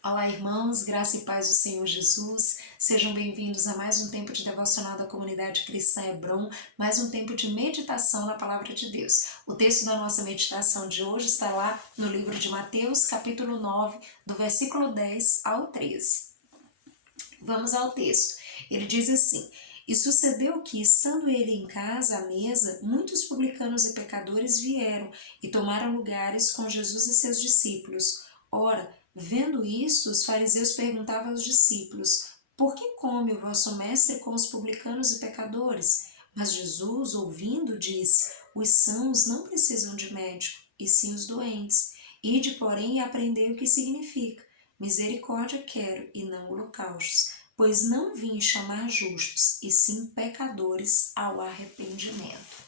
Olá, irmãos, graça e paz do Senhor Jesus. Sejam bem-vindos a mais um tempo de devocional da comunidade cristã Hebron, mais um tempo de meditação na palavra de Deus. O texto da nossa meditação de hoje está lá no livro de Mateus, capítulo 9, do versículo 10 ao 13. Vamos ao texto. Ele diz assim: E sucedeu que, estando ele em casa à mesa, muitos publicanos e pecadores vieram e tomaram lugares com Jesus e seus discípulos. Ora, vendo isto, os fariseus perguntavam aos discípulos: Por que come o vosso mestre com os publicanos e pecadores? Mas Jesus, ouvindo, disse: Os sãos não precisam de médico, e sim os doentes. Ide, porém, e aprendei o que significa: Misericórdia quero, e não holocaustos, pois não vim chamar justos, e sim pecadores ao arrependimento.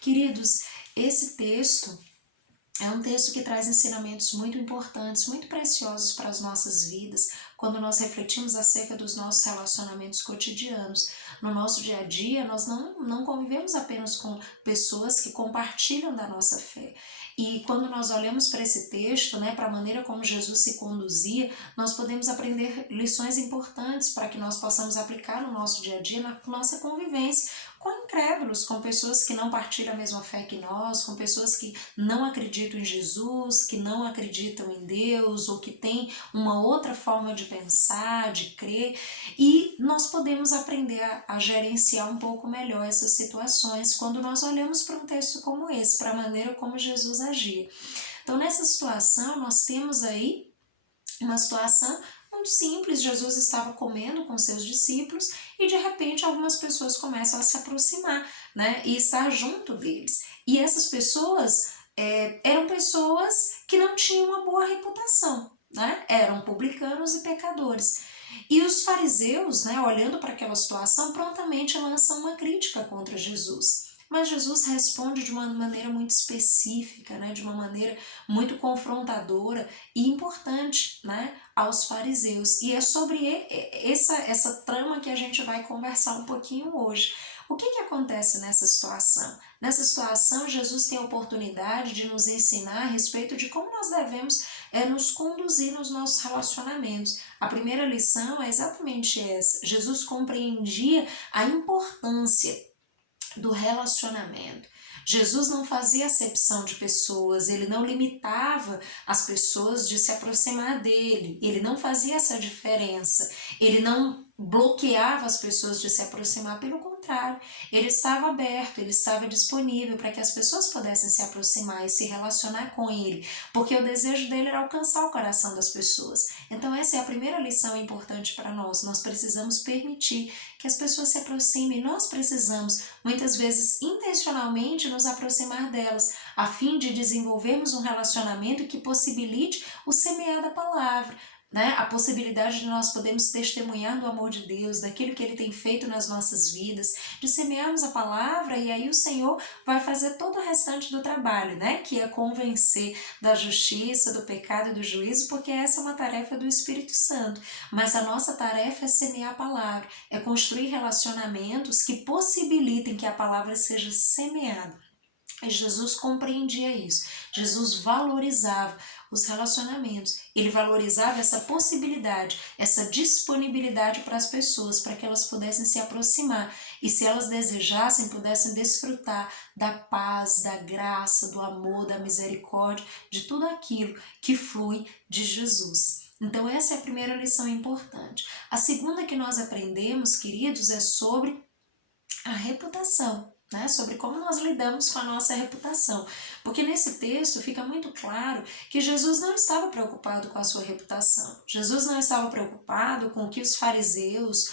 Queridos, esse texto é um texto que traz ensinamentos muito importantes, muito preciosos para as nossas vidas, quando nós refletimos acerca dos nossos relacionamentos cotidianos. No nosso dia a dia, nós não convivemos apenas com pessoas que compartilham da nossa fé. E quando nós olhamos para esse texto, para a maneira como Jesus se conduzia, nós podemos aprender lições importantes para que nós possamos aplicar no nosso dia a dia, na nossa convivência com incrédulos, com pessoas que não partilham a mesma fé que nós, com pessoas que não acreditam em Jesus, que não acreditam em Deus, ou que têm uma outra forma de pensar, de crer, e nós podemos aprender a gerenciar um pouco melhor essas situações quando nós olhamos para um texto como esse, para a maneira como Jesus agia. Então, nessa situação, nós temos aí uma situação muito simples. Jesus estava comendo com seus discípulos e de repente algumas pessoas começam a se aproximar, e estar junto deles. E essas pessoas eram pessoas que não tinham uma boa reputação, eram publicanos e pecadores. E os fariseus, olhando para aquela situação, prontamente lançam uma crítica contra Jesus. Mas Jesus responde de uma maneira muito específica, de uma maneira muito confrontadora e importante, aos fariseus. E é sobre essa trama que a gente vai conversar um pouquinho hoje. O que acontece nessa situação? Nessa situação, Jesus tem a oportunidade de nos ensinar a respeito de como nós devemos nos conduzir nos nossos relacionamentos. A primeira lição é exatamente essa. Jesus compreendia a importância do relacionamento. Jesus não fazia acepção de pessoas, ele não limitava as pessoas de se aproximar dele, ele não fazia essa diferença, ele não bloqueava as pessoas de se aproximar, pelo contrário, ele estava aberto, ele estava disponível para que as pessoas pudessem se aproximar e se relacionar com ele, porque o desejo dele era alcançar o coração das pessoas. Então essa é a primeira lição importante para nós precisamos permitir que as pessoas se aproximem, nós precisamos muitas vezes intencionalmente nos aproximar delas, a fim de desenvolvermos um relacionamento que possibilite o semear da palavra, a possibilidade de nós podermos testemunhar do amor de Deus, daquilo que Ele tem feito nas nossas vidas, de semearmos a palavra, e aí o Senhor vai fazer todo o restante do trabalho, que é convencer da justiça, do pecado e do juízo, porque essa é uma tarefa do Espírito Santo. Mas a nossa tarefa é semear a palavra, é construir relacionamentos que possibilitem que a palavra seja semeada. E Jesus compreendia isso, Jesus valorizava os relacionamentos, ele valorizava essa possibilidade, essa disponibilidade para as pessoas, para que elas pudessem se aproximar e, se elas desejassem, pudessem desfrutar da paz, da graça, do amor, da misericórdia, de tudo aquilo que flui de Jesus. Então essa é a primeira lição importante. A segunda que nós aprendemos, queridos, é sobre a reputação. Sobre como nós lidamos com a nossa reputação. Porque nesse texto fica muito claro que Jesus não estava preocupado com a sua reputação. Jesus não estava preocupado com o que os fariseus,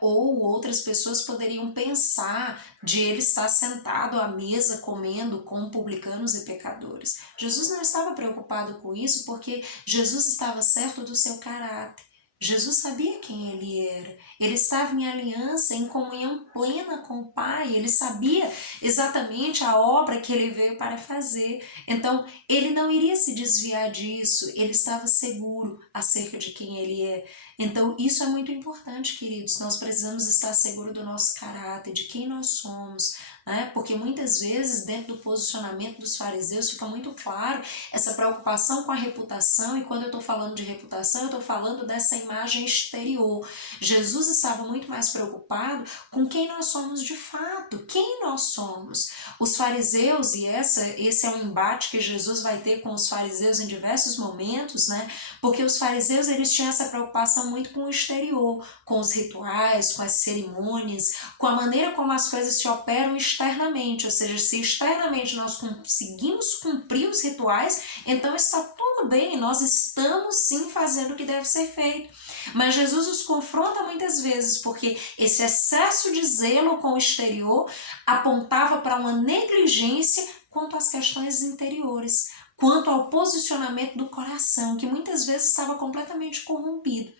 ou outras pessoas poderiam pensar de ele estar sentado à mesa comendo com publicanos e pecadores. Jesus não estava preocupado com isso, porque Jesus estava certo do seu caráter. Jesus sabia quem ele era. Ele estava em aliança, em comunhão plena com o Pai. Ele sabia exatamente a obra que ele veio para fazer. Então, ele não iria se desviar disso. Ele estava seguro acerca de quem ele é. Então, isso é muito importante, queridos. Nós precisamos estar seguros do nosso caráter, de quem nós somos, né? Porque muitas vezes, dentro do posicionamento dos fariseus, fica muito claro essa preocupação com a reputação. E quando eu estou falando de reputação, eu estou falando dessa imagem exterior. Jesus estava muito mais preocupado com quem nós somos de fato, quem nós somos. Os fariseus, e esse é um embate que Jesus vai ter com os fariseus em diversos momentos, né? Porque os fariseus, eles tinham essa preocupação muito com o exterior, com os rituais, com as cerimônias, com a maneira como as coisas se operam externamente, ou seja, se externamente nós conseguimos cumprir os rituais, então está tudo bem, nós estamos sim fazendo o que deve ser feito. Mas Jesus os confronta muitas vezes, porque esse excesso de zelo com o exterior apontava para uma negligência quanto às questões interiores, quanto ao posicionamento do coração, que muitas vezes estava completamente corrompido.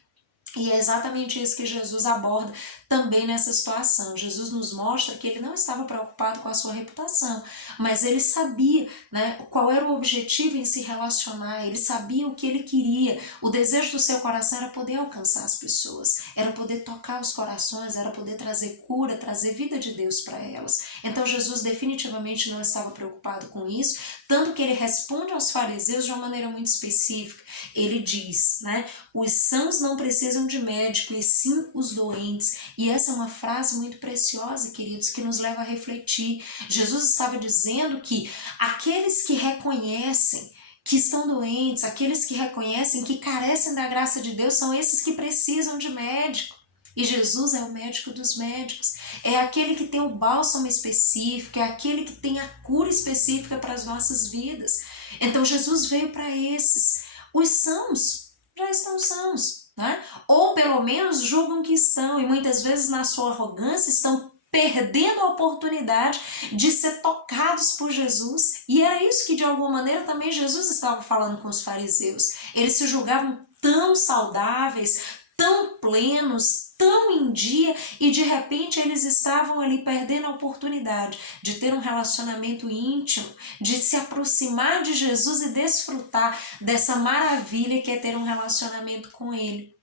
E é exatamente isso que Jesus aborda também nessa situação. Jesus nos mostra que ele não estava preocupado com a sua reputação, mas ele sabia, né, qual era o objetivo em se relacionar, ele sabia o que ele queria. O desejo do seu coração era poder alcançar as pessoas, era poder tocar os corações, era poder trazer cura, trazer vida de Deus para elas. Então Jesus definitivamente não estava preocupado com isso, tanto que ele responde aos fariseus de uma maneira muito específica. Ele diz, né, os sãos não precisam de médico, e sim os doentes. E essa é uma frase muito preciosa, queridos, que nos leva a refletir. Jesus estava dizendo que aqueles que reconhecem que estão doentes, aqueles que reconhecem que carecem da graça de Deus, são esses que precisam de médico. E Jesus é o médico dos médicos, é aquele que tem o bálsamo específico, é aquele que tem a cura específica para as nossas vidas. Então Jesus veio para esses. Os sãos já estão sãos, né? Ou pelo menos julgam que estão, e muitas vezes na sua arrogância estão perdendo a oportunidade de ser tocados por Jesus. E era isso que de alguma maneira também Jesus estava falando com os fariseus. Eles se julgavam tão saudáveis, tão plenos, tão em dia, e de repente eles estavam ali perdendo a oportunidade de ter um relacionamento íntimo, de se aproximar de Jesus e desfrutar dessa maravilha que é ter um relacionamento com ele.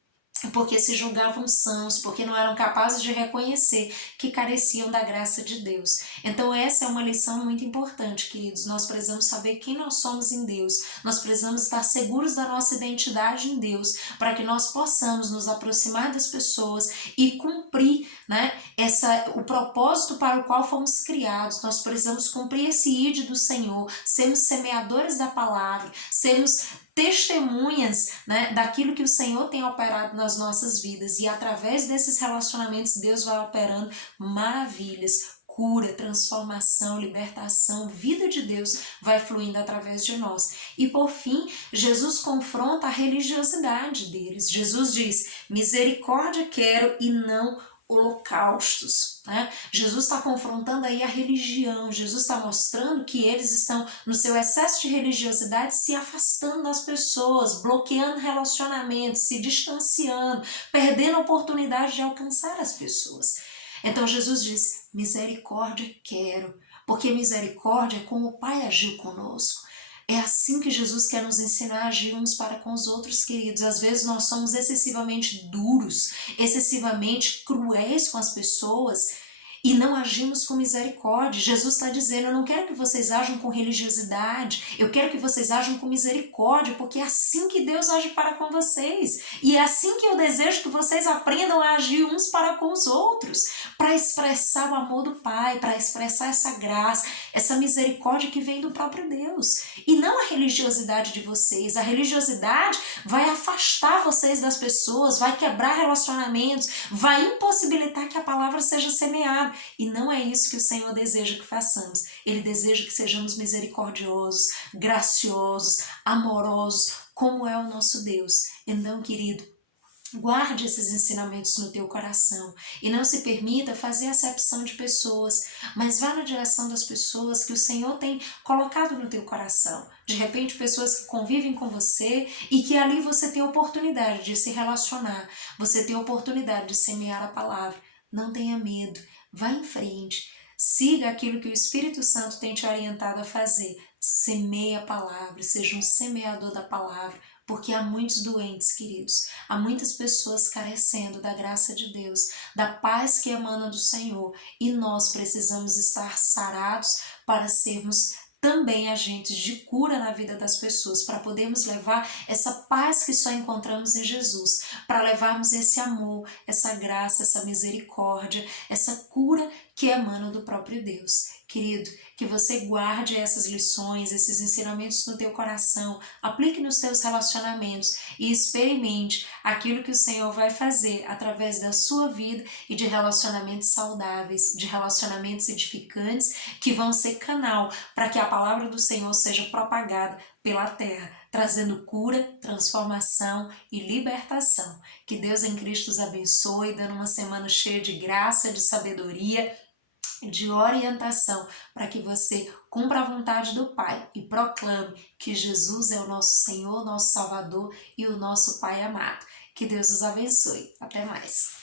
Porque se julgavam sãos, porque não eram capazes de reconhecer que careciam da graça de Deus. Então essa é uma lição muito importante, queridos. Nós precisamos saber quem nós somos em Deus. Nós precisamos estar seguros da nossa identidade em Deus, para que nós possamos nos aproximar das pessoas e cumprir, né, o propósito para o qual fomos criados. Nós precisamos cumprir esse ID do Senhor, sermos semeadores da palavra, sermos testemunhas, né, daquilo que o Senhor tem operado nas nossas vidas, e através desses relacionamentos Deus vai operando maravilhas, cura, transformação, libertação, vida de Deus vai fluindo através de nós. E por fim, Jesus confronta a religiosidade deles. Jesus diz: misericórdia quero e não holocaustos, né? Jesus está confrontando aí a religião. Jesus está mostrando que eles estão, no seu excesso de religiosidade, se afastando das pessoas, bloqueando relacionamentos, se distanciando, perdendo a oportunidade de alcançar as pessoas. Então Jesus diz: misericórdia quero, porque misericórdia é como o Pai agiu conosco. É assim que Jesus quer nos ensinar a agir uns para com os outros, queridos. Às vezes nós somos excessivamente duros, excessivamente cruéis com as pessoas e não agimos com misericórdia. Jesus está dizendo: eu não quero que vocês ajam com religiosidade, eu quero que vocês ajam com misericórdia, porque é assim que Deus age para com vocês. E é assim que eu desejo que vocês aprendam a agir uns para com os outros, para expressar o amor do Pai, para expressar essa graça, essa misericórdia que vem do próprio Deus. E não a religiosidade de vocês. A religiosidade vai afastar vocês das pessoas, vai quebrar relacionamentos, vai impossibilitar que a palavra seja semeada. E não é isso que o Senhor deseja que façamos. Ele deseja que sejamos misericordiosos, graciosos, amorosos, como é o nosso Deus. Então, querido, Guarde esses ensinamentos no teu coração e não se permita fazer acepção de pessoas, mas vá na direção das pessoas que o Senhor tem colocado no teu coração. De repente, pessoas que convivem com você e que ali você tem oportunidade de se relacionar, você tem oportunidade de semear a palavra. Não tenha medo, vá em frente, siga aquilo que o Espírito Santo tem te orientado a fazer. Semeie a palavra, seja um semeador da palavra, porque há muitos doentes, queridos, há muitas pessoas carecendo da graça de Deus, da paz que emana do Senhor, e nós precisamos estar sarados para sermos também agentes de cura na vida das pessoas, para podermos levar essa paz que só encontramos em Jesus, para levarmos esse amor, essa graça, essa misericórdia, essa cura que emana do próprio Deus. Querido, que você guarde essas lições, esses ensinamentos no teu coração, aplique nos teus relacionamentos e experimente aquilo que o Senhor vai fazer através da sua vida e de relacionamentos saudáveis, de relacionamentos edificantes que vão ser canal para que a palavra do Senhor seja propagada pela terra, trazendo cura, transformação e libertação. Que Deus em Cristo os abençoe, dando uma semana cheia de graça, de sabedoria, de orientação, para que você cumpra a vontade do Pai e proclame que Jesus é o nosso Senhor, nosso Salvador e o nosso Pai amado. Que Deus os abençoe. Até mais.